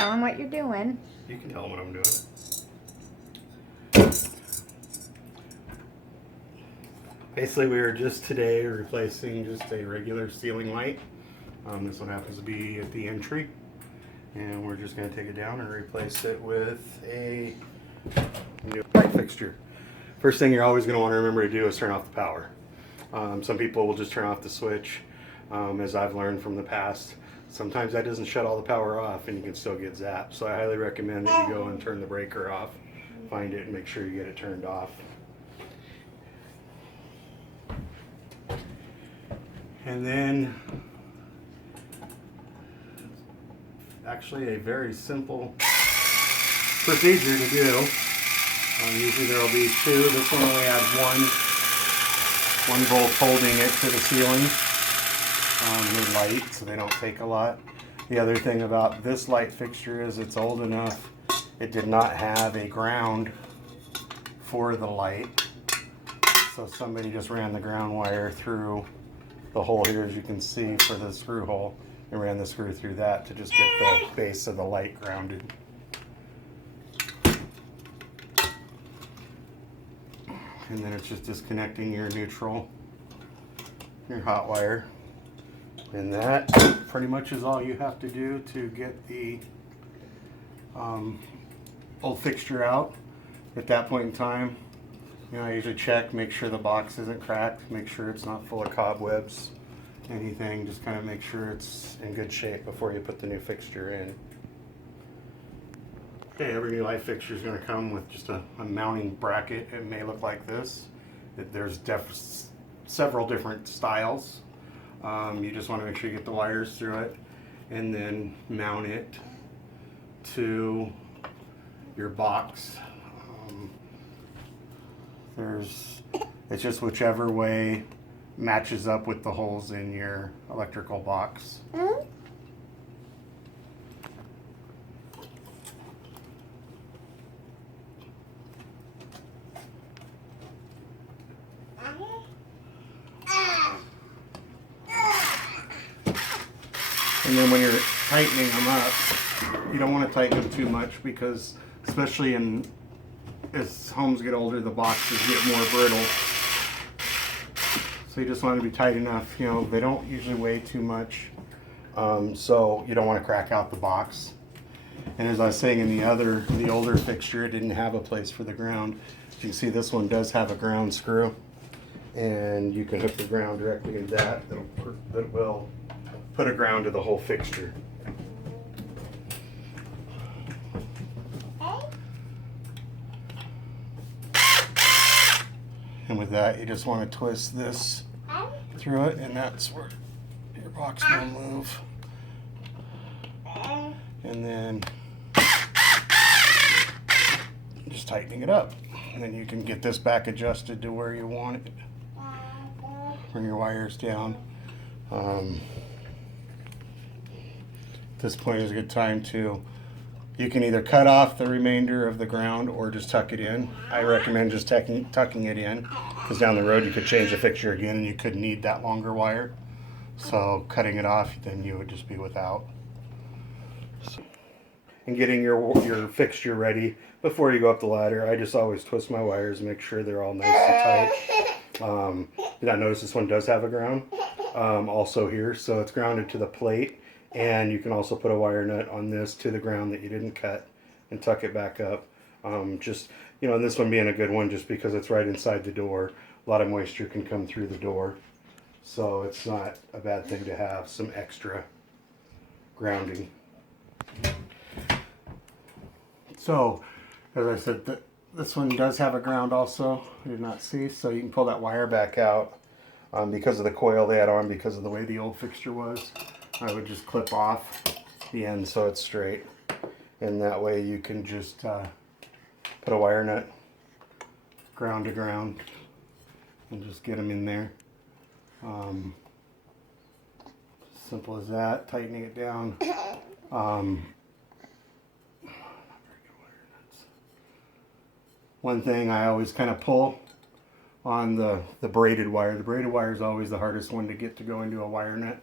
Tell them what you're doing. You can tell them what I'm doing. Basically, we are just today replacing just a regular ceiling light. This one happens to be at the entry. And we're just going to take it down and replace it with a new light fixture. First thing you're always going to want to remember to do is turn off the power. Some people will just turn off the switch, as I've learned from the past. Sometimes that doesn't shut all the power off and you can still get zapped. So I highly recommend that you go and turn the breaker off, find it, and make sure you get it turned off. And then, actually a very simple procedure to do. Usually there will be two. This one only has one bolt holding it to the ceiling. They're light, so they don't take a lot. The other thing about this light fixture is it's old enough. It did not have a ground for the light. So somebody just ran the ground wire through the hole here, as you can see, for the screw hole, and ran the screw through that to just get the base of the light grounded. And then it's just disconnecting your neutral, your hot wire. And that pretty much is all you have to do to get the old fixture out. At that point in time, I usually check, make sure the box isn't cracked, make sure it's not full of cobwebs, anything, just kind of make sure it's in good shape before you put the new fixture in. Okay, every new light fixture is going to come with just a mounting bracket. It may look like this. There's several different styles. You just want to make sure you get the wires through it and then mount it to your box. It's just whichever way matches up with the holes in your electrical box. And then when you're tightening them up, you don't want to tighten them too much because, especially as homes get older, the boxes get more brittle. So you just want to be tight enough. They don't usually weigh too much, so you don't want to crack out the box. And as I was saying, in the older fixture, it didn't have a place for the ground. As you can see, this one does have a ground screw, and you can hook the ground directly into that. That will put a ground to the whole fixture. And with that, you just want to twist this through it, and that's where your box will move. And then just tightening it up. And then you can get this back adjusted to where you want it. Bring your wires down. At this point is a good time you can either cut off the remainder of the ground or just tuck it in. I recommend just tucking it in, because down the road you could change the fixture again and you could need that longer wire. So cutting it off, then you would just be without. And getting your fixture ready before you go up the ladder, I just always twist my wires and make sure they're all nice and tight. Did not notice this one does have a ground also here, so it's grounded to the plate. And you can also put a wire nut on this to the ground that you didn't cut and tuck it back up. And this one being a good one just because it's right inside the door. A lot of moisture can come through the door. So it's not a bad thing to have some extra grounding. So, as I said, this one does have a ground also. I did not see, so you can pull that wire back out. Because of the coil they had on, because of the way the old fixture was, I would just clip off the end so it's straight. And that way you can just put a wire nut ground to ground and just get them in there. Simple as that. Tightening it down. One thing I always kind of pull on the braided wire. The braided wire is always the hardest one to get to go into a wire nut.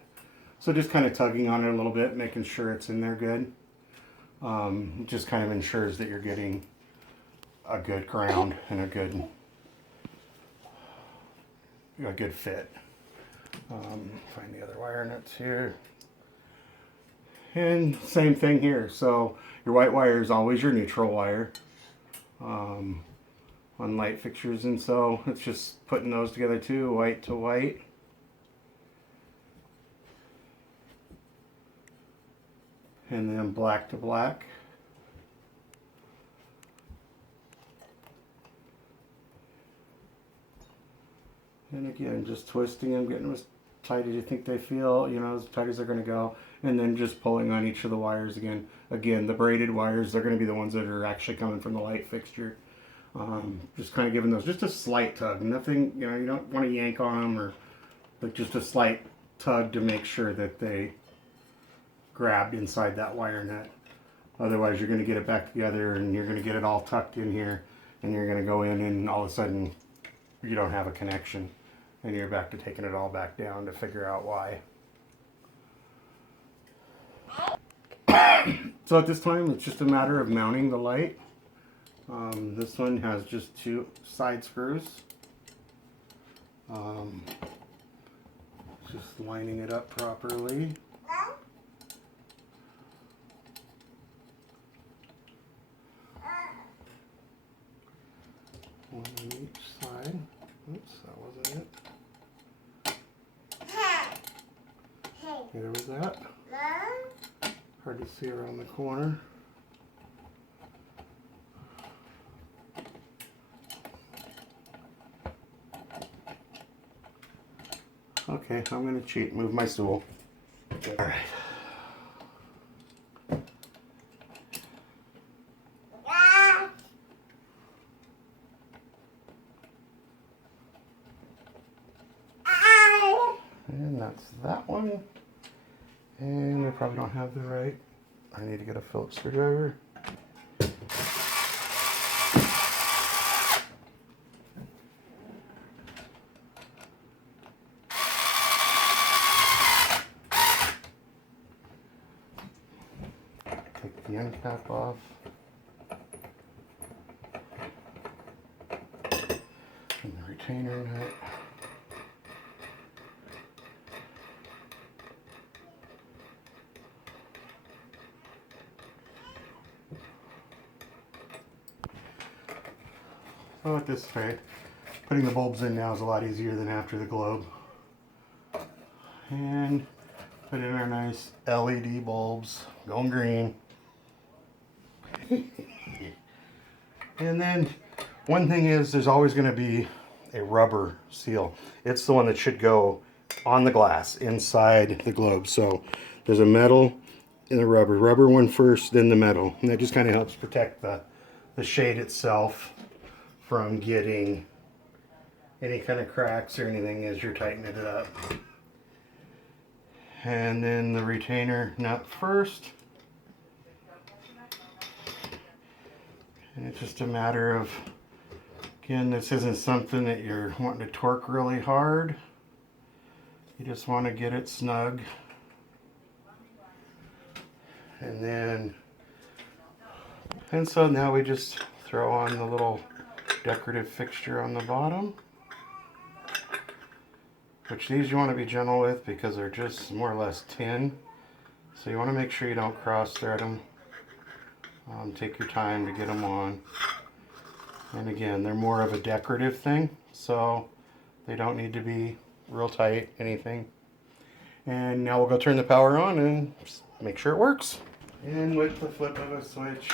So just kind of tugging on it a little bit, making sure it's in there good. It just kind of ensures that you're getting a good ground and a good fit. Find the other wire nuts here. And same thing here. So your white wire is always your neutral wire on light fixtures, and so it's just putting those together too, white to white. And then black to black. And again, just twisting them, getting them as tight as you think they feel, you know, as tight as they're going to go. And then just pulling on each of the wires again. Again, the braided wires, they're going to be the ones that are actually coming from the light fixture. Just kind of giving those just a slight tug. Nothing, you know, you don't want to yank on them, or but just a slight tug to make sure that they grabbed inside that wire nut. Otherwise, you're going to get it back together and you're going to get it all tucked in here, and you're going to go in and all of a sudden you don't have a connection, and you're back to taking it all back down to figure out why. So at this time, it's just a matter of mounting the light. This one has just 2 side screws. Just lining it up properly. One on each side. Oops, that wasn't it. There was that. Hard to see around the corner. Okay, I'm going to cheat, move my stool. All right. And that's that one. And I probably don't have the right. I need to get a Phillips screwdriver. Take the end cap off. And the retainer nut. So at this rate, putting the bulbs in now is a lot easier than after the globe. And put in our nice LED bulbs, going green. And then one thing is, there's always going to be a rubber seal. It's the one that should go on the glass inside the globe. So there's a metal and a rubber one first, then the metal, and that just kind of helps protect the shade itself from getting any kind of cracks or anything as you're tightening it up. And then the retainer nut first. And it's just a matter of, again, this isn't something that you're wanting to torque really hard. You just want to get it snug. And so now we just throw on the little decorative fixture on the bottom, which these you want to be gentle with because they're just more or less tin, so you want to make sure you don't cross thread them. Take your time to get them on, and again, they're more of a decorative thing, so they don't need to be real tight, anything. And now we'll go turn the power on and make sure it works. And with the flip of a switch,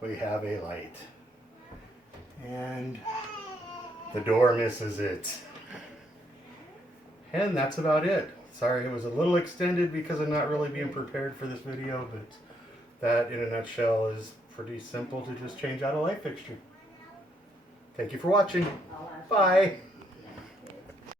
we have a light. And the door misses it. And that's about it. Sorry it was a little extended because I'm not really being prepared for this video, but that in a nutshell is pretty simple to just change out a light fixture. Thank you for watching. Bye.